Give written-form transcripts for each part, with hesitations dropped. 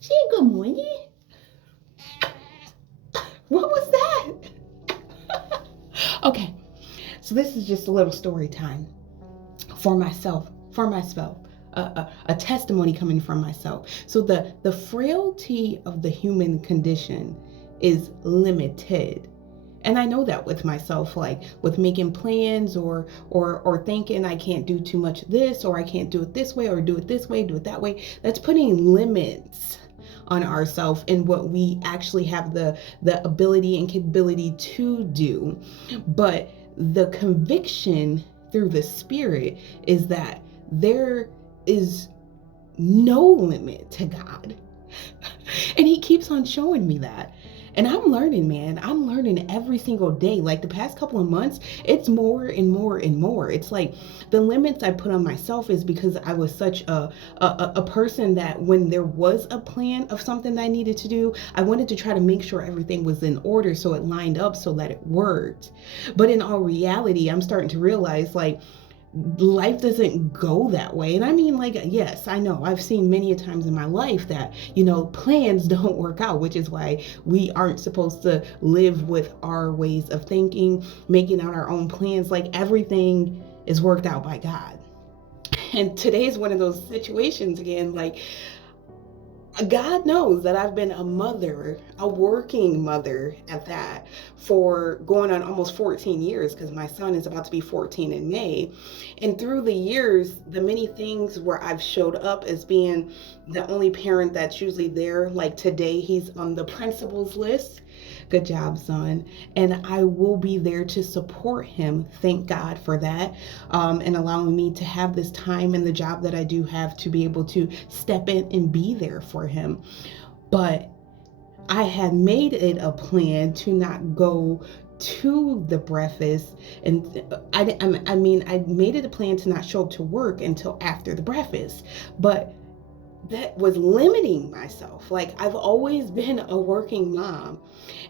Say good morning. What was that? Okay, so this is just a little story time for myself, a testimony coming from myself. So the frailty of the human condition is limited. And I know that with myself, like with making plans or thinking I can't do too much of this, or I can't do it this way, or do it this way, do it that way. That's putting limits on ourselves and what we actually have the ability and capability to do. But the conviction through the spirit is that there is no limit to God. And he keeps on showing me that. And I'm learning, man. I'm learning every single day. Like the past couple of months, it's more and more and more. It's like the limits I put on myself is because I was such a person that when there was a plan of something that I needed to do, I wanted to try to make sure everything was in order so it lined up so that it worked. But in all reality, I'm starting to realize like life doesn't go that way. And I mean, like, yes, I know I've seen many a times in my life that, plans don't work out, which is why we aren't supposed to live with our ways of thinking, making out our own plans. Like everything is worked out by God. And today's one of those situations again, like God knows that I've been a mother, a working mother at that, for going on almost 14 years because my son is about to be 14 in May. And through the years, the many things where I've showed up as being the only parent that's usually there, like today, he's on the principal's list. Good job, son. And I will be there to support him. Thank God for that. And allowing me to have this time and the job that I do have to be able to step in and be there for him. But I had made it a plan to not go to the breakfast, and I made it a plan to not show up to work until after the breakfast. But that was limiting myself. Like I've always been a working mom.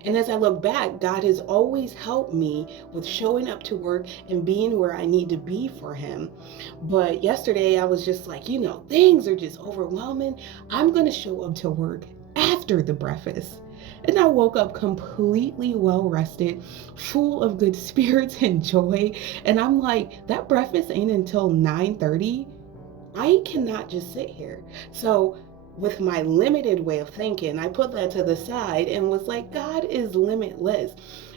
And as I look back, God has always helped me with showing up to work and being where I need to be for him. But yesterday I was just like, things are just overwhelming. I'm going to show up to work after the breakfast. And I woke up completely well rested, full of good spirits and joy. And I'm like, that breakfast ain't until 9:30. I cannot just sit here. So with my limited way of thinking, I put that to the side and was like, God is limitless.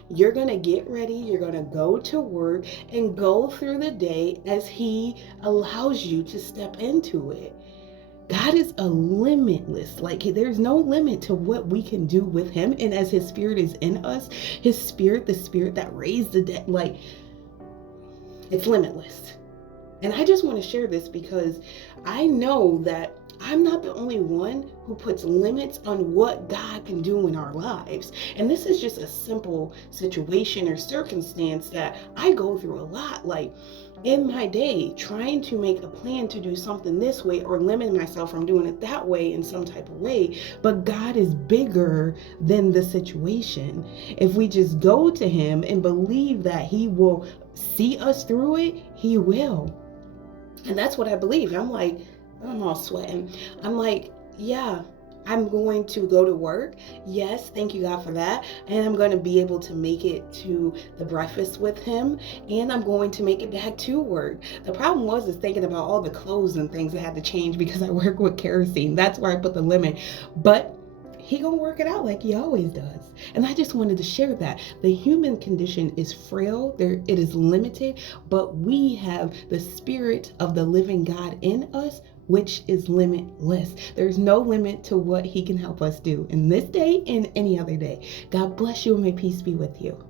You're going to get ready. You're going to go to work and go through the day as he allows you to step into it. God is a limitless. Like there's no limit to what we can do with him. And as his spirit is in us, his spirit, the spirit that raised the dead, like it's limitless. And I just want to share this because I know that I'm not the only one who puts limits on what God can do in our lives. And this is just a simple situation or circumstance that I go through a lot. Like in my day, trying to make a plan to do something this way or limit myself from doing it that way in some type of way. But God is bigger than the situation. If we just go to him and believe that he will see us through it, he will. And that's what I believe. I'm all sweating. I'm like, yeah, I'm going to go to work. Yes, thank you, God, for that. And I'm going to be able to make it to the breakfast with him. And I'm going to make it back to work. The problem is thinking about all the clothes and things that had to change because I work with kerosene. That's where I put the limit. But he gonna work it out like he always does. And I just wanted to share that. The human condition is frail, it is limited, but we have the spirit of the living God in us, which is limitless. There's no limit to what he can help us do in this day and any other day. God bless you and may peace be with you.